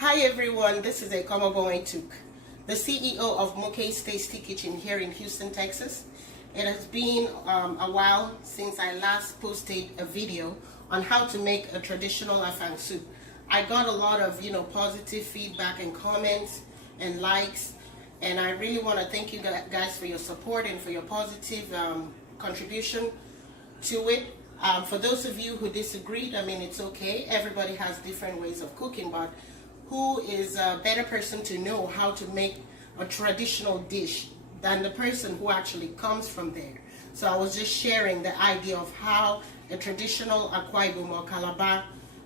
Hi everyone, this is Ekoma, the CEO of Moke's Tasty Kitchen here in Houston, Texas. It has been a while since I last posted a video on how to make a traditional afang soup. I got a lot of positive feedback and comments and likes, and I really want to thank you guys for your support and for your positive contribution to it. For those of you who disagreed, I mean, it's okay. Everybody has different ways of cooking, but who is a better person to know how to make a traditional dish than the person who actually comes from there? So I was just sharing the idea of how a traditional Akwa, Ibom or Calabar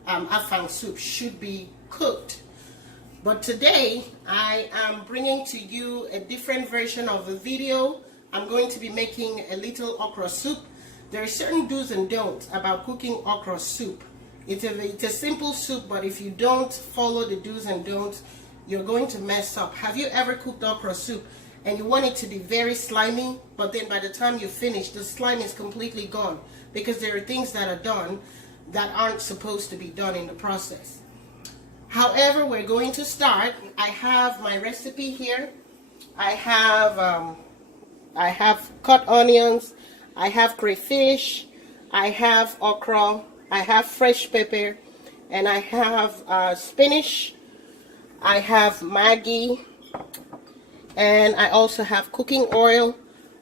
afang soup should be cooked. But today I am bringing to you a different version of the video. I'm going to be making a little okra soup. There are certain do's and don'ts about cooking okra soup. It's a simple soup, but if you don't follow the do's and don'ts, you're going to mess up. Have you ever cooked okra soup and you want it to be very slimy, but then by the time you finish, the slime is completely gone because there are things that are done that aren't supposed to be done in the process? However, we're going to start. I have my recipe here. I have cut onions, I have crayfish, I have okra, I have fresh pepper, and I have spinach, I have Maggi, and I also have cooking oil.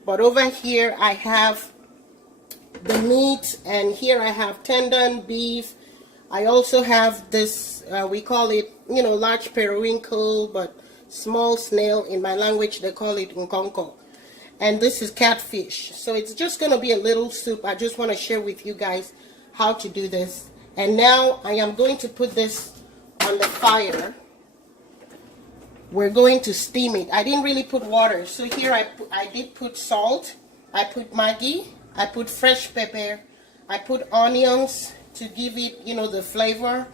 But over here I have the meat, and here I have tendon beef. I also have this, we call it, large periwinkle, but small snail. In my language they call it nkonko. And this is catfish. So it's just going to be a little soup. I just want to share with you guys how to do this. And now I am going to put this on the fire. We're going to steam it. I didn't really put water. So here I did put salt. I put Maggi. I put fresh pepper. I put onions to give it, the flavor.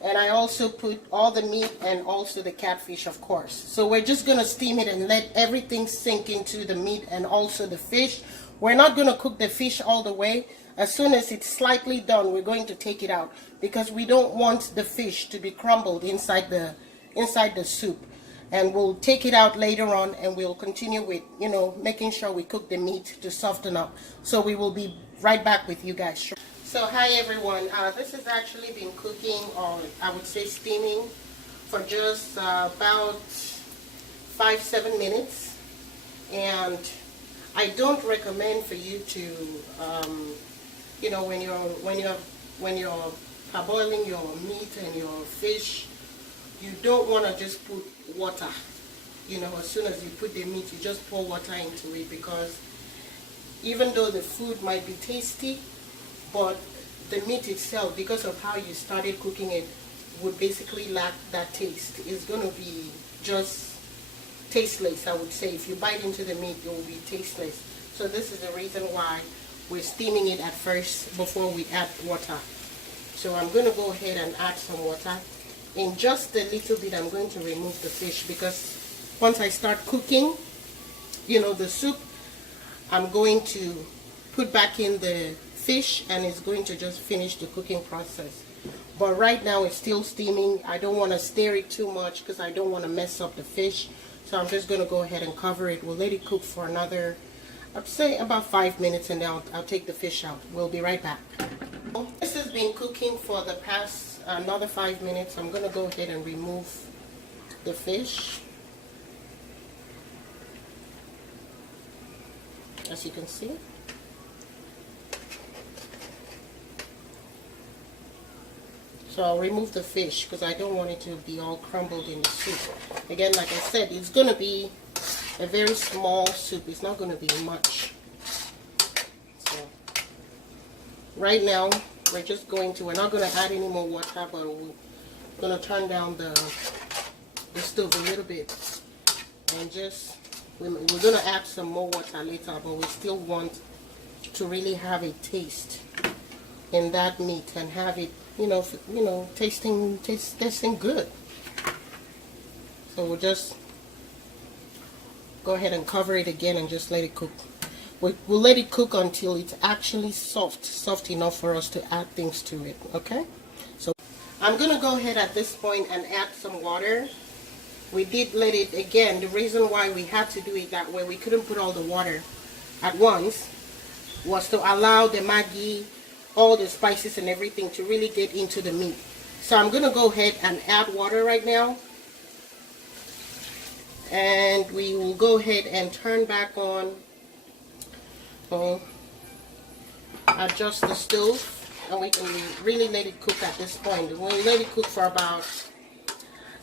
And I also put all the meat and also the catfish, of course. So we're just going to steam it and let everything sink into the meat and also the fish. We're not going to cook the fish all the way. As soon as it's slightly done, we're going to take it out because we don't want the fish to be crumbled inside the soup. And we'll take it out later on, and we'll continue with, making sure we cook the meat to soften up. So we will be right back with you guys. So hi everyone, this has actually been cooking, or I would say steaming, for just about 5-7 minutes. And I don't recommend for you to, when you're parboiling your meat and your fish, you don't want to just put water. As soon as you put the meat, you just pour water into it, because even though the food might be tasty, but the meat itself, because of how you started cooking it, would basically lack that taste. It's going to be just tasteless, I would say. If you bite into the meat, it will be tasteless. So this is the reason why we're steaming it at first before we add water. So I'm going to go ahead and add some water. In just a little bit, I'm going to remove the fish, because once I start cooking, the soup, I'm going to put back in the fish, and it's going to just finish the cooking process. But right now it's still steaming. I don't want to stir it too much because I don't want to mess up the fish. So I'm just going to go ahead and cover it. We'll let it cook for another, I'd say about 5 minutes, and then I'll take the fish out. We'll be right back. This has been cooking for the past another 5 minutes. I'm going to go ahead and remove the fish. As you can see. So I'll remove the fish because I don't want it to be all crumbled in the soup. Again, like I said, it's going to be a very small soup. It's not going to be much. So right now, we're not going to add any more water, but we're going to turn down the stove a little bit. And we're going to add some more water later, but we still want to really have a taste in that meat and have it tasting good. So we'll just go ahead and cover it again and just let it cook. We'll let it cook until it's actually soft enough for us to add things to it. Okay, so I'm going to go ahead at this point and add some water. We did let it, again, the reason why we had to do it that way, we couldn't put all the water at once, was to allow the Maggi, all the spices and everything to really get into the meat. So I'm going to go ahead and add water right now. And we will go ahead and turn back on, adjust the stove. And we can really let it cook at this point. We'll let it cook for about,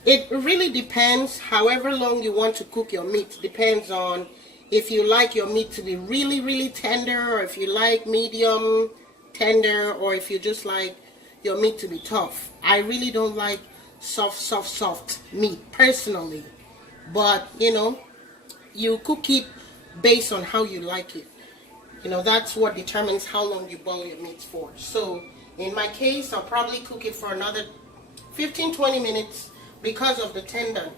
it really depends however long you want to cook your meat. Depends on if you like your meat to be really, really tender, or if you like medium tender, or if you just like your meat to be tough. I really don't like soft meat personally. But, you know, you cook it based on how you like it. You know, that's what determines how long you boil your meat for. So, in my case, I'll probably cook it for another 15-20 minutes because of the tendon.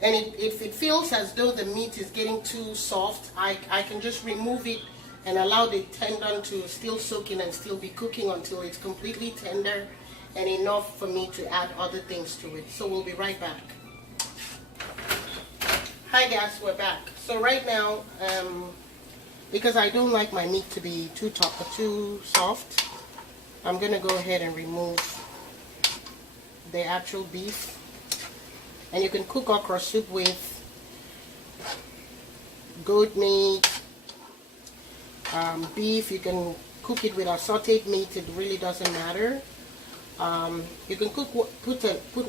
And if it feels as though the meat is getting too soft, I can just remove it and allow the tendon to still soak in and still be cooking until it's completely tender and enough for me to add other things to it. So, we'll be right back. Hi guys, we're back. So right now, because I don't like my meat to be too soft, I'm going to go ahead and remove the actual beef. And you can cook okra soup with goat meat, beef. You can cook it with a sauteed meat. It really doesn't matter. You can put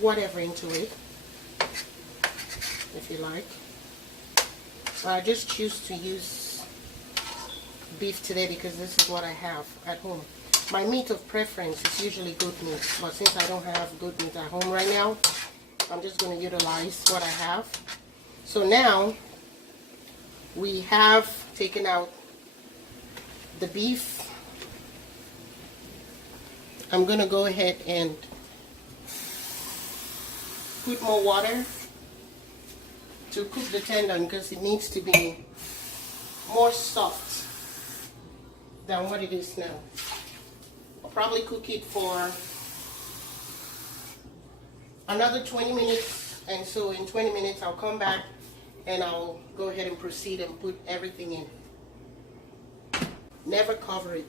whatever into it if you like. I just choose to use beef today because this is what I have at home. My meat of preference is usually goat meat, but since I don't have goat meat at home right now, I'm just going to utilize what I have. So now we have taken out the beef. I'm going to go ahead and put more water to cook the tendon because it needs to be more soft than what it is now. I'll probably cook it for another 20 minutes, and so in 20 minutes I'll come back and I'll go ahead and proceed and put everything in. Never cover it.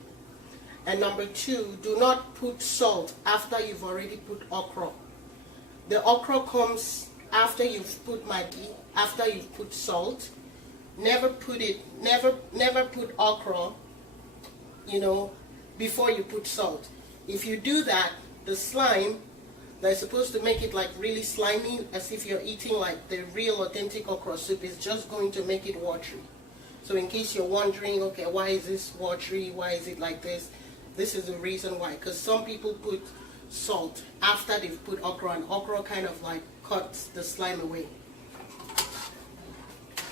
And number 2, do not put salt after you've already put okra. The okra comes after you've put Maggi, after you've put salt. Never put okra, you know, before you put salt. If you do that, the slime that's supposed to make it like really slimy, as if you're eating like the real authentic okra soup, is just going to make it watery. So in case you're wondering, okay, why is this watery? Why is it like this? This is the reason why. Because some people put salt after they've put okra, and okra kind of like cuts the slime away.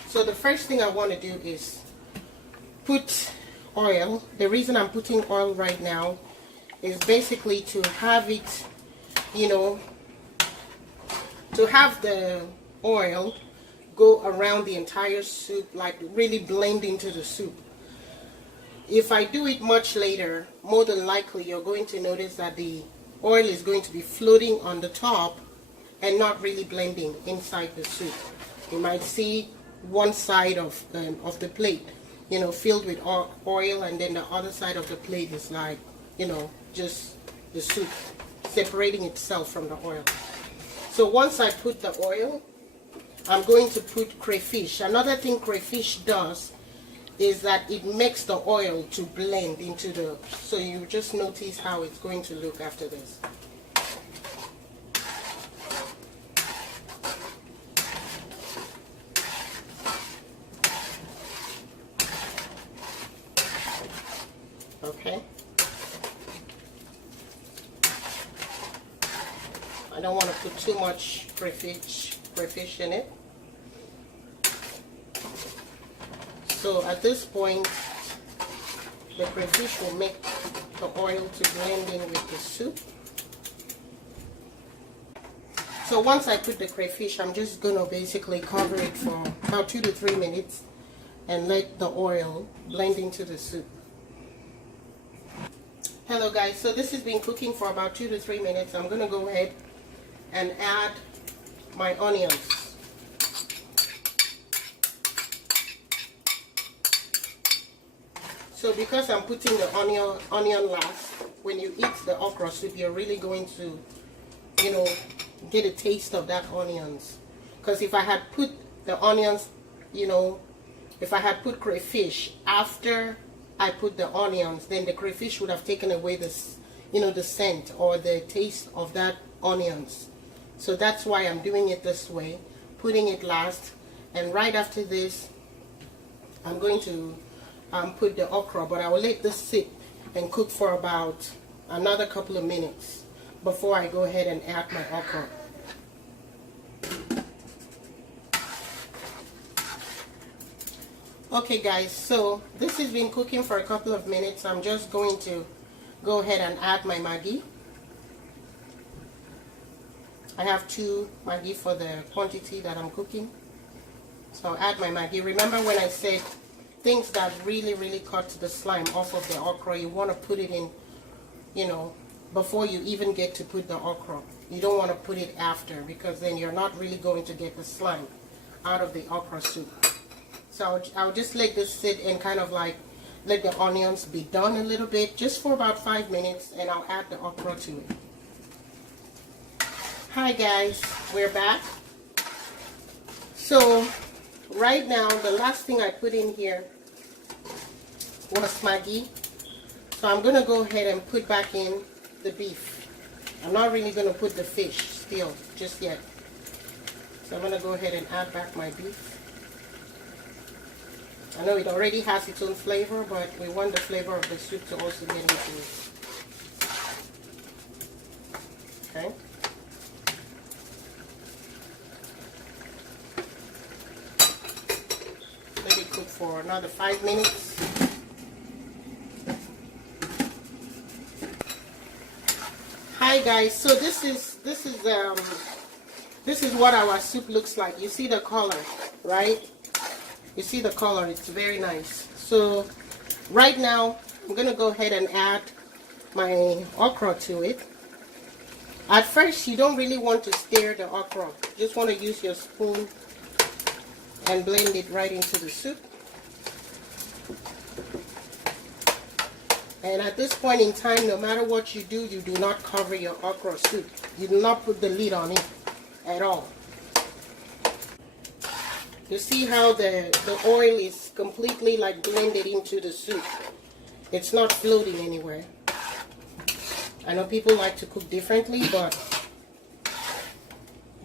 So the first thing I want to do is put oil. The reason I'm putting oil right now is basically to have it, you know, to have the oil go around the entire soup, like really blend into the soup. If I do it much later, more than likely you're going to notice that the oil is going to be floating on the top and not really blending inside the soup. You might see one side of the plate, you know, filled with oil, and then the other side of the plate is like, you know, just the soup separating itself from the oil. So once I put the oil, I'm going to put crayfish. Another thing crayfish does is that it makes the oil to blend into the, so you just notice how it's going to look after this. Okay. I don't want to put too much crayfish in it. So at this point, the crayfish will make the oil to blend in with the soup. So once I put the crayfish, I'm just going to basically cover it for about 2 to 3 minutes and let the oil blend into the soup. Hello guys, so this has been cooking for about 2 to 3 minutes. I'm going to go ahead and add my onions. So because I'm putting the onion last, when you eat the okra soup, you're really going to, you know, get a taste of that onions. Because if I had put the onions, you know, if I had put crayfish after I put the onions, then the crayfish would have taken away this, you know, the scent or the taste of that onions. So that's why I'm doing it this way, putting it last. And right after this, I'm going to put the okra, but I will let this sit and cook for about another couple of minutes before I go ahead and add my okra. Okay guys, so this has been cooking for a couple of minutes. I'm just going to go ahead and add my Maggi. I have 2 Maggi for the quantity that I'm cooking. So I'll add my Maggi. Remember when I said things that really cut the slime off of the okra, you want to put it in, you know, before you even get to put the okra. You don't want to put it after, because then you're not really going to get the slime out of the okra soup. So I'll just let this sit and kind of like let the onions be done a little bit, just for about 5 minutes, and I'll add the okra to it. Hi guys, we're back. So right now, the last thing I put in here was Maggi. So I'm going to go ahead and put back in the beef. I'm not really going to put the fish still, just yet. So I'm going to go ahead and add back my beef. I know it already has its own flavor, but we want the flavor of the soup to also get into it. Okay. Let it cook for another 5 minutes. Hi guys, so this is what our soup looks like. You see the color, right? You see the color, it's very nice. So right now I'm gonna go ahead and add my okra to it. At first you don't really want to stir the okra. You just want to use your spoon and blend it right into the soup. And at this point in time, no matter what you do not cover your okra soup. You do not put the lid on it at all. You see how the oil is completely like blended into the soup. It's not floating anywhere. I know people like to cook differently, but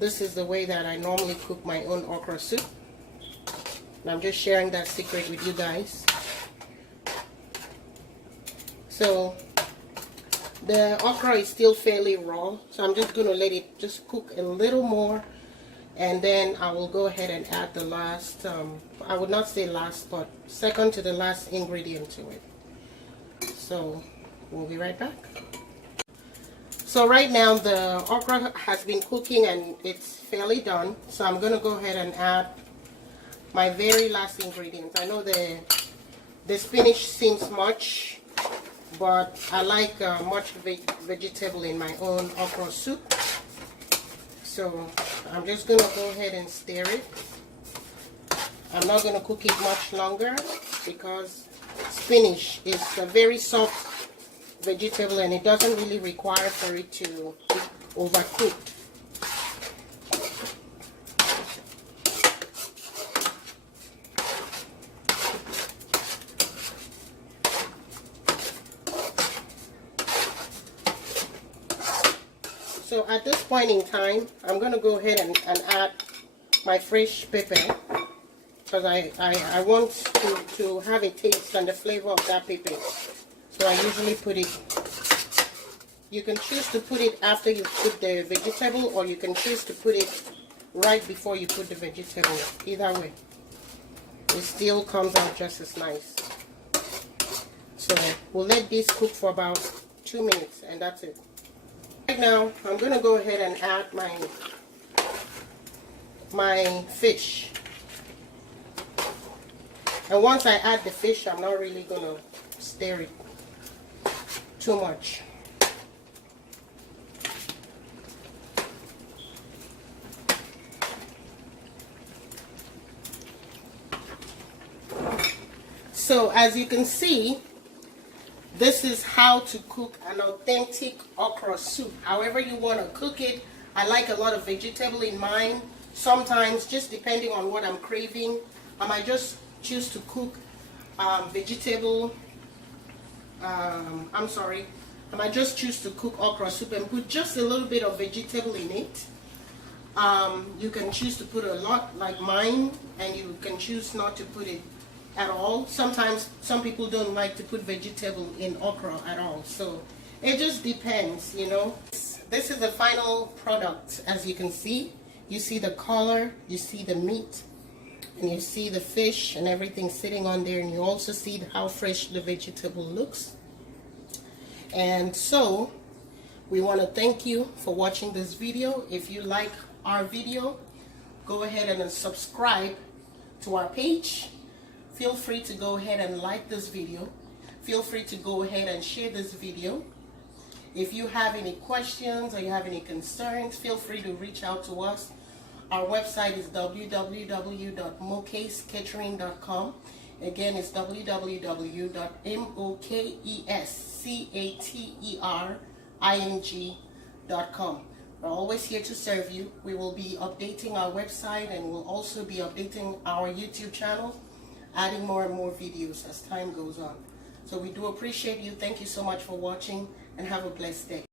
this is the way that I normally cook my own okra soup. And I'm just sharing that secret with you guys. So the okra is still fairly raw, so I'm just going to let it just cook a little more. And then I will go ahead and add the last, I would not say last, but second to the last ingredient to it. So we'll be right back. So right now the okra has been cooking and it's fairly done. So I'm going to go ahead and add my very last ingredient. I know the spinach seems much, but I like much vegetable in my own okra soup. So I'm just going to go ahead and stir it. I'm not going to cook it much longer because spinach is a very soft vegetable and it doesn't really require for it to be overcooked. So at this point in time, I'm going to go ahead and add my fresh pepper, because I want to have a taste and the flavor of that pepper. So I usually put it, you can choose to put it after you put the vegetable, or you can choose to put it right before you put the vegetable. Either way, it still comes out just as nice. So we'll let this cook for about 2 minutes and that's it. Right now, I'm going to go ahead and add my fish. And once I add the fish, I'm not really going to stir it. too much. So as you can see, this is how to cook an authentic okra soup. However you want to cook it. I like a lot of vegetable in mine. Sometimes, just depending on what I'm craving, I might just choose to cook vegetable. I might just choose to cook okra soup and put just a little bit of vegetable in it. You can choose to put a lot like mine, and you can choose not to put it at all. Sometimes some people don't like to put vegetable in okra at all, so it just depends, you know. This is the final product. As you can see, you see the color, you see the meat, and you see the fish and everything sitting on there, and you also see how fresh the vegetable looks. And so we want to thank you for watching this video. If you like our video, go ahead and subscribe to our page. Feel free to go ahead and like this video. Feel free to go ahead and share this video. If you have any questions or you have any concerns, feel free to reach out to us. Our website is www.mokescatering.com. Again, it's www.mokescatering.com. We're always here to serve you. We will be updating our website, and we'll also be updating our YouTube channel, adding more and more videos as time goes on. So we do appreciate you. Thank you so much for watching, and have a blessed day.